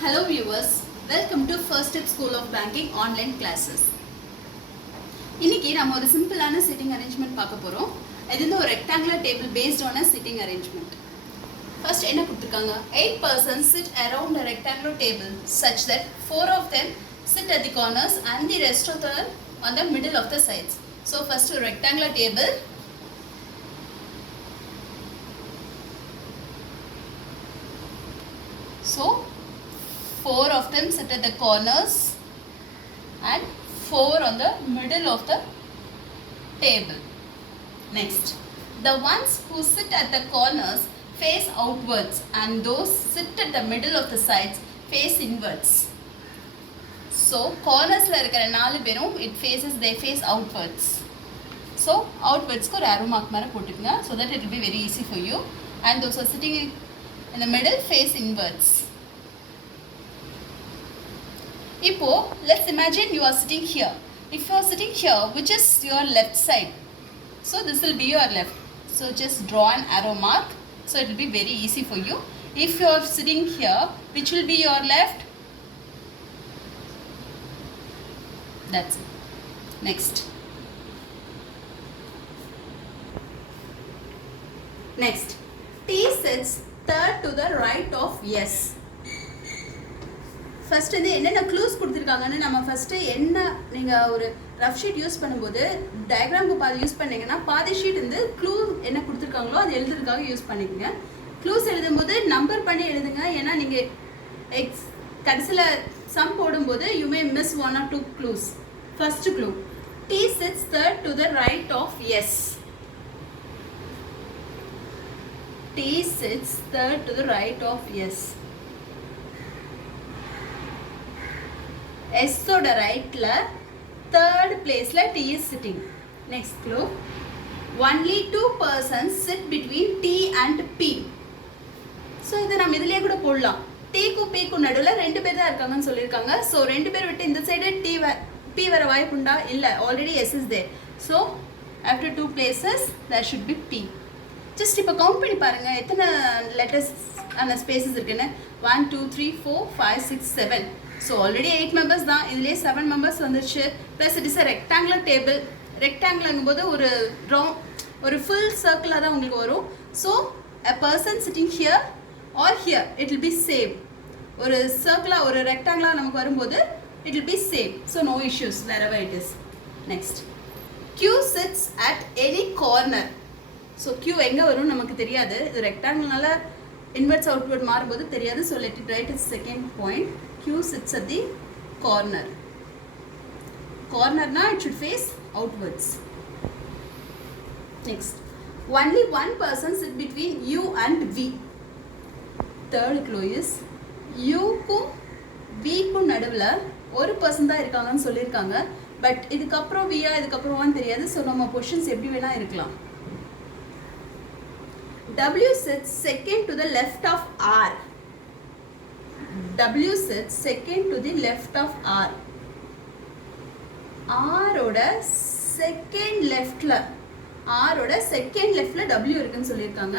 Hello viewers, welcome to First Step School of Banking online classes. இன்னைக்கு நம்ம ஒரு சிம்பிளான sitting arrangement பார்க்க போறோம். இது வந்து ஒரு rectangular table based on a sitting arrangement. First என்ன கொடுத்திருக்காங்க? 8 persons sit around a rectangular table such that 4 of them sit at the corners and the rest of them on the middle of the sides. So first a rectangular table. So 4 of them sit at the corners and 4 on the middle of the table. Next, the ones who sit at the corners face outwards and those sit at the middle of the sides face inwards. So corners la irukra 4 perum they face outwards. So outwards ku arrow mark mara potukenga so that it will be very easy for you, and those who are sitting in the middle face inwards. Ipo, let's imagine you are sitting here. If you are sitting here, which is your left side? So this will be your left. So just draw an arrow mark. So it will be very easy for you. If you are sitting here, which will be your left? That's it. Next. Next. T sits third to the right of S. First வந்து என்னென்ன clues கொடுத்துருக்காங்கன்னு நம்ம first என்ன நீங்கள் ஒரு rough sheet use பண்ணும்போது டயக்ராமுக்கு பாதி use பண்ணிங்கன்னா பாதி ஷீட் வந்து க்ளூ என்ன கொடுத்துருக்காங்களோ அது எழுதுறதுக்காக யூஸ் பண்ணிக்கோங்க. க்ளூஸ் எழுதும்போது நம்பர் பண்ணி எழுதுங்க, ஏன்னா நீங்கள் கடைசியில் சம் போடும்போது you may miss 1 or 2 clues. First clue, T sits third to the right of S. T sits third to the right of S. S oda right la third place la T is sitting. Next clue, only 2 persons sit between T and P. So இத நம்ம இதிலே கூட போடலாம். T க்கு P க்கு நடுவுல ரெண்டு பேர் தான் இருக்காங்கன்னு சொல்லிருக்காங்க. So ரெண்டு பேர் விட்டு இந்த சைடு P வர வாய்ப்புண்டா? இல்ல, already S is there. So after 2 places there should be P. Just இப்ப கவுண்ட் பண்ணி பாருங்க எத்தனை லெட்டர்ஸ் அந்த ஸ்பேसेस இருக்குன்னு. 1 2 3 4 5 6 7. So already 8 members தான், இதிலே 7 members வந்துருச்சு. Plus it is a rectangular table. ரெக்டாங்குலங்கும்போது ஒரு ஃபுல் சர்க்கிளாக தான் உங்களுக்கு வரும். So a person sitting here or here it will be same. ஒரு சர்க்கிளாக ஒரு ரெக்டாங்குலாக நமக்கு வரும்போது it will be same. So no issues wherever it is. Next, Q sits at any corner. So Q எங்கே வரும் நமக்கு தெரியாது, இது ரெக்டாங்குலனால இன்வெர்ட்ஸ் அவுட்வர்ட் மாறும்போது தெரியாது. So let it write as second point. Q sits at the corner. Corner na it should face outwards. Next, only one person sit between U and V. Third clue is U kum V kum நடுவுல ஒரு person தான் இருக்காங்கன்னு சொல்லிருக்காங்க. But இதுக்கு அப்புறம் V ஆ இதுக்கு அப்புறமா தெரியாது. சோ நம்ம பொசிஷன்ஸ் எப்படி வேணா இருக்கலாம். W sits second to the left of R. W sits second to the left of R. R ஓட second leftல W இருக்குன்னு சொல்லிருக்காங்க.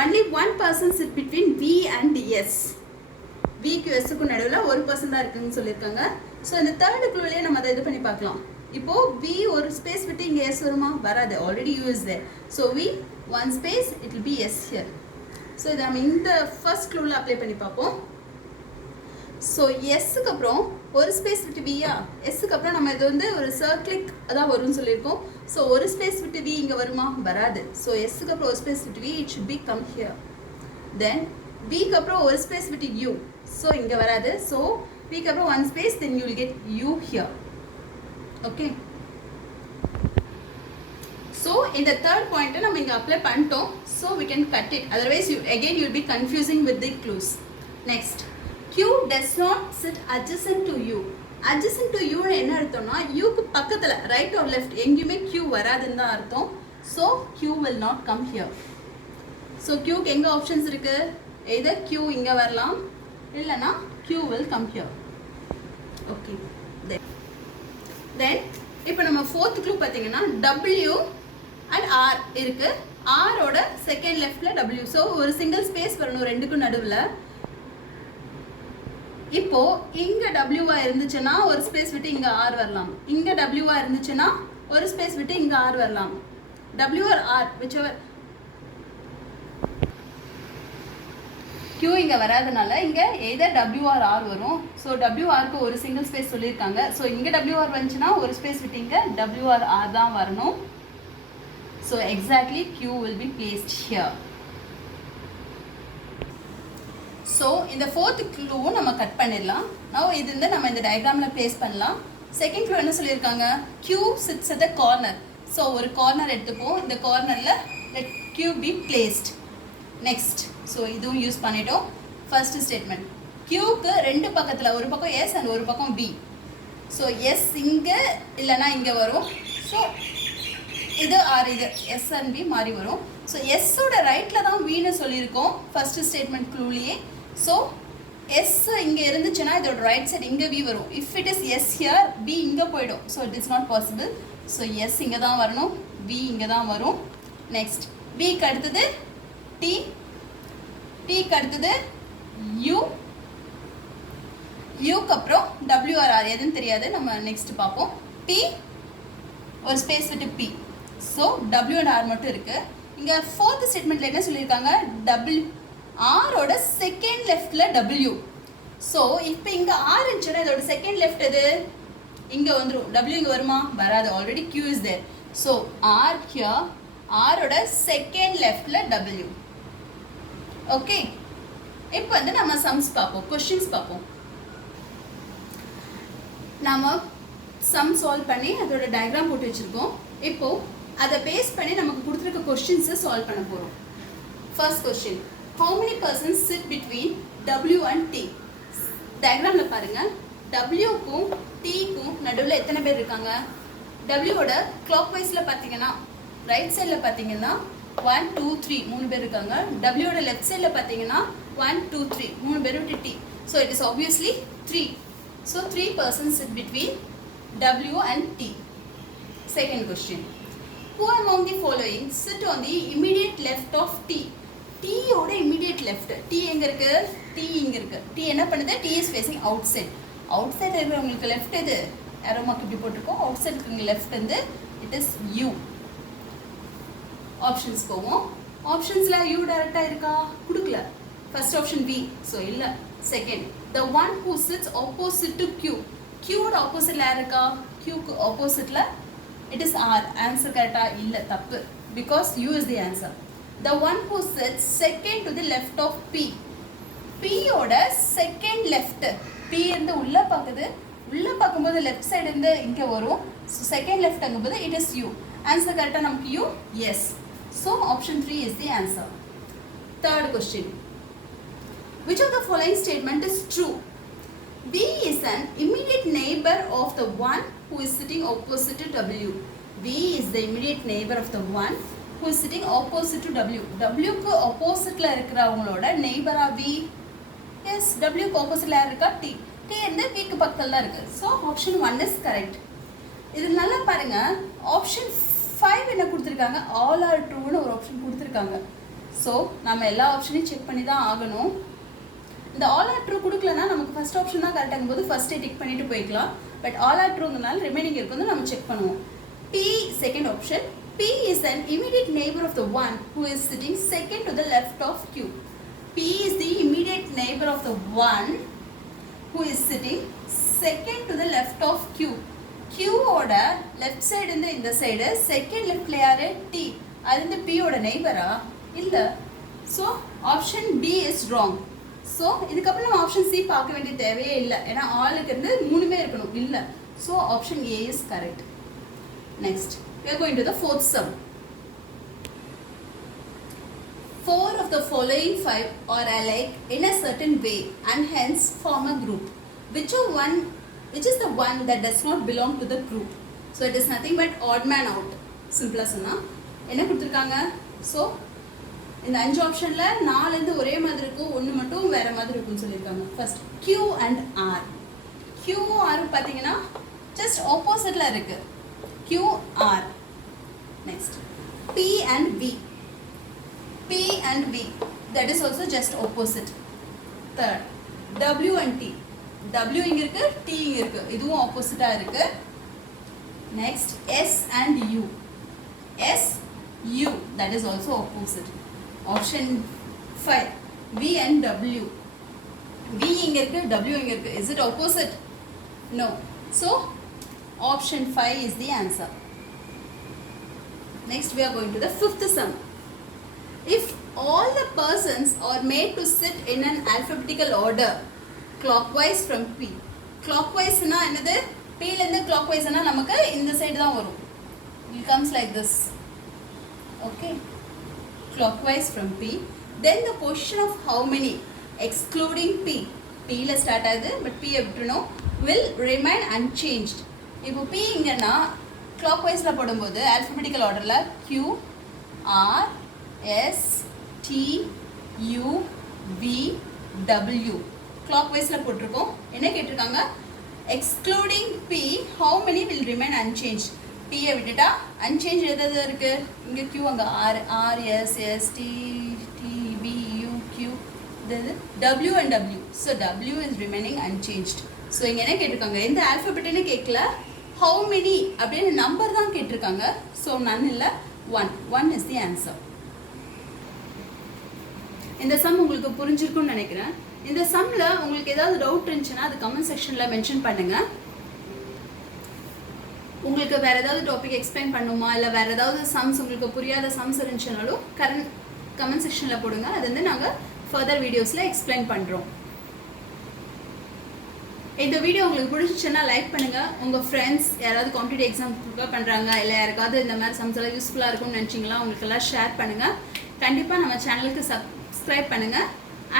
Only one person sit between V and S. V க்கு S க்கு நடுவுல ஒரு person தான் இருக்குன்னு சொல்லிருக்காங்க. சோ இந்த தேர்ட் க்ளூலயே நம்ம அதை இது பண்ணி பார்க்கலாம். இப்போ V ஒரு ஸ்பேஸ் விட்டு இங்க S வருமா? வராது, already U is there. So V one space, it will be S here. So இத நம்ம இந்த ஃபர்ஸ்ட் க்ளூல அப்ளை பண்ணி பார்ப்போம். ஸோ எஸ்ஸுக்கு அப்புறம் ஒரு ஸ்பேஸ் விட்டு வியா, எஸ்ஸுக்கு அப்புறம் நம்ம இது வந்து ஒரு சர்க்கிளிக் அதான் வரும்னு சொல்லியிருக்கோம். ஸோ ஒரு ஸ்பேஸ் விட்டு வி இங்கே வருமா? வராது. ஸோ எஸ்ஸுக்கு அப்புறம் ஒரு ஸ்பேஸ் விட்டு V, it should be come here. Then விக்கு அப்புறம் ஒரு ஸ்பேஸ் விட்டு யூ, ஸோ இங்கே வராது. ஸோ விக்கு அப்புறம் one space, then you will get you here. Okay, so இந்த தேர்ட் பாயிண்ட்டை நம்ம இங்கே அப்ளை பண்ணிட்டோம். So we can cut it, otherwise again you will be confusing with the clues. Next, Q does not sit adjacent to U. Adjacent to U என்ன அர்த்தம்னா U க்கு பக்கத்துல right or left எங்கேயுமே Q வராதுன்னு தான் அர்த்தம். So Q will not come here. So Q க்கு எங்க ஆப்ஷன்ஸ் இருக்கு? either Q இங்க வரலாம், இல்லனா Q will come here. Okay. Then இப்போ நம்ம fourth clue பாத்தீங்கன்னா W and R இருக்கு. R ஓட செகண்ட் லெஃப்ட்ல W. So ஒரு சிங்கிள் ஸ்பேஸ் வரணும் ரெண்டுக்கும் நடுவுல. இப்போ இங்க W இருந்துச்சுன்னா ஒரு ஸ்பேஸ் விட்டு இங்க R வரலாம். இங்க W இருந்துச்சுன்னா ஒரு ஸ்பேஸ் விட்டு இங்க R வரலாம். W or R whichever. Q இங்க வராதனால இங்க either W or R வரும். So W R க்கு ஒரு சிங்கிள் ஸ்பேஸ் சொல்லிருக்காங்க. So இங்க W R வந்துச்சுன்னா ஒரு ஸ்பேஸ் விட்டு இங்க W or R தான் வரணும். So exactly Q will be placed here. So in the fourth clue நம்ம கட் பண்ணிடலாம். Now இது வந்து நம்ம இந்த டயக்ராம்ல பிளேஸ் பண்ணலாம். செகண்ட் clue என்ன சொல்லியிருக்காங்க? Q sits at the corner. So ஒரு கார்னர் எடுத்துப்போம். இந்த கார்னர்ல let Q be placed. Next. So இதுவும் யூஸ் பண்ணிட்டோம். First statement. Qக்கு ரெண்டு பக்கத்துல ஒரு பக்கம் S and ஒரு பக்கம் B. So S இங்க இல்லனா இங்க வரும். So இது ஆர் இது S and B மாறி வரும். So S ஓட ரைட்ல தான் V ன்னு சொல்லியிருக்கோம் ஃபர்ஸ்ட் ஸ்டேட்மெண்ட் க்ளூலியே. So S இங்க இருந்துச்சுன்னா இதோட ரைட் சைடு இங்க V வரும். If it is S here, B இங்க போய்டும். So it is not possible. So S இங்க தான் வரணும், V இங்க தான் வரும். Next, B க்கு அடுத்தது T, T க்கு அடுத்தது U, U க்கு அப்புறம் W or R எதுன்னு தெரியாது, நம்ம நெக்ஸ்ட் பார்ப்போம். P ஒரு ஸ்பேஸ் விட்டு P. So W and R மட்டும் இருக்கு. இங்க ஃபோர்த் ஸ்டேட்மெண்ட்ல என்ன சொல்லிருக்காங்க? W R ஓட செகண்ட் லெஃப்ட்ல W. So இப்போ இங்க R இருந்துச்சுன்னா இதோட செகண்ட் லெஃப்ட் எது? இங்க வந்துரும். W இங்க வருமா? வராது. Already Q is there. So R here, R ஓட செகண்ட் லெஃப்ட்ல W. ஓகே, இப்போ வந்து நம்ம சம்ஸ் பார்ப்போம், क्वेश्चंस பார்ப்போம். நாம சம் சால்வ் பண்ணி அதோட டயக்ராம் போட்டு வச்சிருக்கோம். இப்போ அதை பேஸ் பண்ணி நமக்கு கொடுத்துருக்க क्वेश्चंस சால்வ் பண்ண போறோம். First question, how many persons sit between W and T? டயக்ராம்ல பாருங்க, W க்கும் T க்கும் நடுவுல எத்தனை பேர் இருக்காங்க? W ஓட clockwise-ல பாத்தீங்கன்னா ரைட் சைடுல பாத்தீங்கன்னா 1 2 3 மூணு பேர் இருக்காங்க. W ஓட லெஃப்ட் சைடுல பாத்தீங்கன்னா 1 2 3 மூணு பேர் விட்டு T. So it is obviously 3. So 3 persons sit between W and T. Second question, who among the following sit on the immediate left of T? T ஓட immediate left. T எங்க இருக்கு? T இங்க இருக்கு. T என்ன பண்ணுது? T is facing outside. Outside இருக்கிறவங்களுக்கு left எது? arrow mark இப்படி போட்டுருக்கோம். outside இருக்கிறவங்க left வந்து it is U. ஆப்ஷன்ஸ் போவோம். ஆப்ஷன்ஸ்ல U டைரக்டா இருக்கா? கொடுக்கல. First option B. So இல்ல. Second, the one who sits opposite to Q. Q ஓட ஆப்போசிட்ல யார் இருக்கா? Q க்கு ஆப்போசிட்ல it is R. ஆன்சர் கரெக்டா? இல்ல, தப்பு. because U is the answer. The one who sits second to the left of P. P ஓட second left. P இருந்து உள்ள பாக்குது. உள்ள பாக்கும்போது left side இருந்து இங்க வரும். So second left அங்கும்போது it is U. Answer கரெக்டா நமக்கு U? Yes. So option 3 is the answer. Third question, which of the following statement is true? B is an immediate neighbor of the one who is sitting opposite to W. B is the immediate neighbor of the one who is sitting opposite to W. W க்கு oppositeல இருக்கிறவங்களோட neighbor-ஆ B? Yes, W க்கு oppositeல யார் இருக்கா? T. T வந்து V க்கு பக்கத்துல தான் இருக்கு. So option 1 is correct. இது நல்லா பாருங்க, ஆப்ஷன் 5 என்ன கொடுத்துருக்காங்க? all are true-னு ஒரு ஆப்ஷன் கொடுத்துருக்காங்க. ஸோ நம்ம எல்லா ஆப்ஷனையும் செக் பண்ணி தான் ஆகணும். இந்த all are true கொடுக்கலன்னா நமக்கு ஃபர்ஸ்ட் ஆப்ஷன் தான் கரெக்டாகும் போது ஃபர்ஸ்டே டிக் பண்ணிட்டு போய்க்கலாம். பட் all are trueங்கனால ரிமைனிங் இருக்குது நம்ம செக் பண்ணுவோம். P, second option. P is an immediate neighbor of the one who is sitting second to the left of Q. P is the immediate neighbor of the one who is sitting second to the left of Q. Q ஓட left side இருந்து இந்த side second லெஃப்ட்ல யாரு? T. அது இந்த P ஓட நெய்பரா? இல்ல. So option B is wrong. So இதுக்கப்புறம் நம்ம ஆப்ஷன் C பார்க்க வேண்டிய தேவையே இல்லை, ஏன்னா ஆளுக்கு இருந்து மூணுமே இருக்கணும். இல்லை. So option A is correct. Next, we are going to the fourth sum. 4 of the following 5 are alike in a certain way and hence form a group. Which is the one that does not belong to the group? So it is nothing but odd man out. Simple சொன்னா என்ன கொடுத்துருக்காங்க? So இந்த 5 ஆப்ஷன்ல 4 இருந்து ஒரே மாதிரி இருக்கும், ஒன்று மட்டும் வேற மாதிரி இருக்கும்னு சொல்லியிருக்காங்க. First Q and R. Q R பார்த்தீங்கன்னா ஜஸ்ட் ஆப்போசிட்ல இருக்கு. Q R. Next, P and V. P and V, that is also just opposite. Third, W and T. W இங்க இருக்கு, T இங்க இருக்கு. இதுவும் ஆப்போசிட்டா இருக்கு. Next S and U. S, U, that is also opposite. Option 5, V and W. V இங்க இருக்கு, W இங்க இருக்கு. Is it opposite? No. So option 5 is the answer. Next we are going to the fifth sum. If all the persons are made to sit in an alphabetical order clockwise from P. Clockwise na என்னது? P ல இருந்து clockwise na நமக்கு இந்த side தான் வரும். It comes like this. Okay. Clockwise from P. Then the position of how many excluding P. P ல start ஆகுது but P விட்டுறணும் will remain unchanged. இப்போ P இங்கன்னா clockwise ல போடும்போது alphabetical orderல Q, R, S, T, U, V, W clockwise ல போட்டிருக்கோம். என்ன கேட்டிருக்காங்க? Excluding P, how many will remain unchanged? P விட்டுட்டா unchanged எதாவது இருக்கு? இங்க Q அங்க R, R, S, S, T, T, V, U, Q, W and W. So W is remaining unchanged. So இங்க என்ன கேட்டிருக்காங்க? எந்த alphabetன்னு கேட்கல, how many அப்படின்னு நம்பர் தான் கேட்டிருக்காங்க. So none இல்ல, 1. 1 is the answer. இந்த சம் உங்களுக்கு புரிஞ்சிருக்கும்னு நினைக்கிறேன். இந்த சம்ல உங்களுக்கு ஏதாவது டவுட் இருந்துச்சுன்னா அது கமெண்ட் செக்ஷன்ல மென்ஷன் பண்ணுங்க. உங்களுக்கு வேற ஏதாவது டாபிக் எக்ஸ்பிளைன் பண்ணுமா இல்லை வேற ஏதாவது சம்ஸ் உங்களுக்கு புரியாத சம்ஸ் இருந்துச்சுனாலும் கமெண்ட் செக்ஷன்ல போடுங்க. அது வந்து நாங்கள் ஃபர்தர் வீடியோஸ்ல எக்ஸ்பிளைன் பண்றோம். இந்த வீடியோ உங்களுக்கு பிடிச்சிச்சுன்னா லைக் பண்ணுங்க. உங்க ஃப்ரெண்ட்ஸ் யாராவது காம்படிட்டிவ் எக்ஸாம் ப்ரிப்பேர் பண்றாங்க இல்லை யாருக்காவது இந்த மாதிரி சம்ஸ் எல்லாம் யூஸ்ஃபுல்லா இருக்கும்னு நினைச்சீங்களா உங்களுக்கு எல்லாம் ஷேர் பண்ணுங்க. கண்டிப்பா நம்ம சேனலுக்கு சப்ஸ்கிரைப் பண்ணுங்க.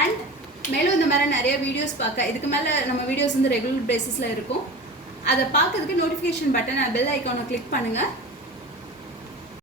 அண்ட் மேலும் இந்த மாதிரி நிறைய வீடியோஸ் பார்க்க இதுக்கு மேலே நம்ம வீடியோஸ் வந்து ரெகுலர் பேசிஸில் இருக்கும். அதை பார்க்கறதுக்கு நோட்டிஃபிகேஷன் பட்டன் பெல் ஐக்கானை கிளிக் பண்ணுங்கள்.